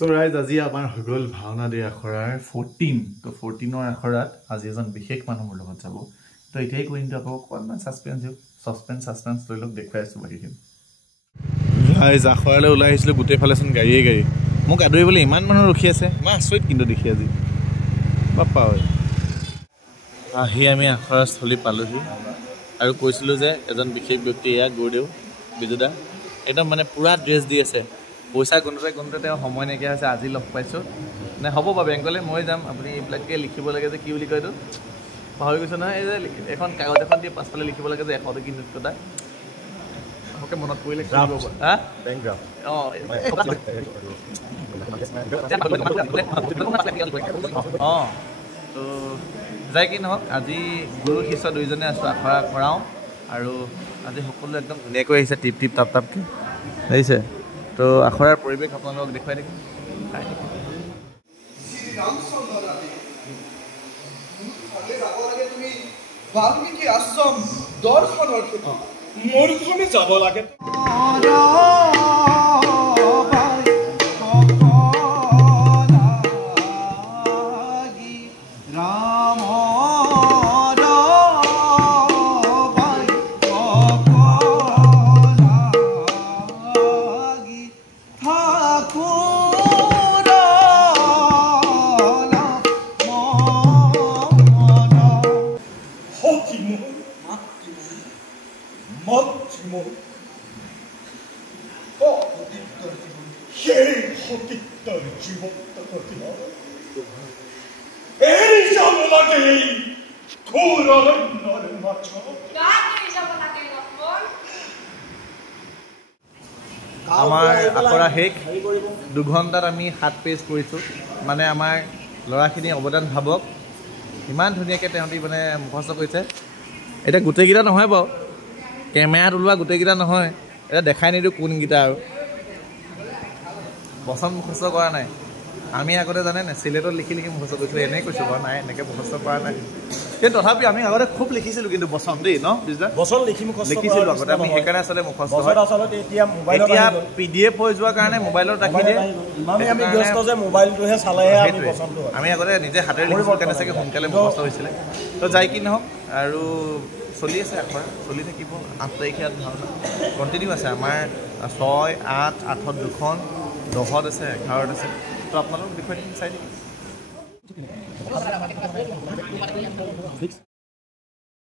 So guys, আজি আমাৰ হগল ভাওনা দে আখৰাৰ 14 তো 14ৰ আখৰাত আজি এজন বিশেষ মানুহৰ লগত যাব তো এটাই কোইনটো আকৌ কোনমান সাসপেন্স লৈ লক দেখুৱাই আছো বাকিখিনি গাইজ আখৰালে ওলাই আহিছিল গুটে ফালেচোন গাড়ীয়ে গাড়ী মোক আদৰিবলৈ ইমান মানুহ ৰখি আছে মা আচৰিত কিন্তু দেখি আজি বাপ্পা হয় আহি আমি আখৰা স্থলী পালোহি আৰু কৈছিলো যে এজন বিশেষ ব্যক্তি ইয়া গুৰুদেউ বিজুদা একদম মানে পুৰা ড্ৰেছ দি আছে পইচা গুণতে সময় নাইকিয়া আছে আজি লগ পাইছোঁ নে হ'ব বা বেংকলৈ মই যাম আপুনি এইবিলাকে লিখিব লাগে যে কি বুলি কয় এইটো পাহৰি গৈছে নহয় এই যে এখন কাগজ এখন দি পাছফালে লিখিব লাগে যে 100 টকী নোট এটা ওকে মনত পৰিলে কি হ'ব হা বেংক ড্ৰাফ্ট তো যাই কি নহওক আজি গুৰু শিষ্য দুইজনে আছোঁ আখৰা কৰাওঁ আৰু আজি সকলো একদম ধুনীয়াকৈ আহিছে টিপ টাপকৈ আহিছে তো আখৰাৰ পৰিৱেশ আপোনালোকক দেখুৱাই দিম বাল্মীকি আশ্ৰম দৰ্শনৰ মৰুভূমি যাব লাগে আমাৰ আখৰা শেষ 2 ঘণ্টাত আমি 7 পেজ কৰিছোঁ মানে আমাৰ ল'ৰাখিনি অৱদান ভাবক ইমান ধুনীয়াকৈ তেওঁলোকে মানে মুখস্থ কৰিছে এতিয়া গোটেইকেইটা নহয় বাৰু কেমেৰাত ওলোৱা গোটেইকেইটা নহয় এটা দেখাই নিদিওঁ কোনকেইটা আৰু বচন মুখস্থ কৰা নাই আমি আগতে জানে নাই চিলেটত লিখি মুখস্থ কৰিছিলোঁ এনেই কৈছোঁ বাৰু নাই এনেকৈ মুখস্থ কৰা নাই কিন্তু তথাপি আমি আগতে খুব লিখিছিলোঁ কিন্তু বচন দেই ন বচন লিখিছিলোঁ আগতে আমি সেইকাৰণে আচলতে মুখস্থ এতিয়া PDF হৈ যোৱাৰ কাৰণে মোবাইলত ৰাখি দিয়ে আমি আগতে নিজে হাতেৰে লিখিছিলোঁ কাৰণে চাগে সোনকালে মুখস্থ হৈছিলে তো যাই কি নহওক আৰু চলি আছে আখৰা চলি থাকিব 8 তাৰিখে ভাওনা কণ্টিনিউ আছে আমাৰ 6, 8, 8ত 2খন 10ত আছে 11ত আছে তো আপোনালোক দেখুৱাই দিম চাই দিম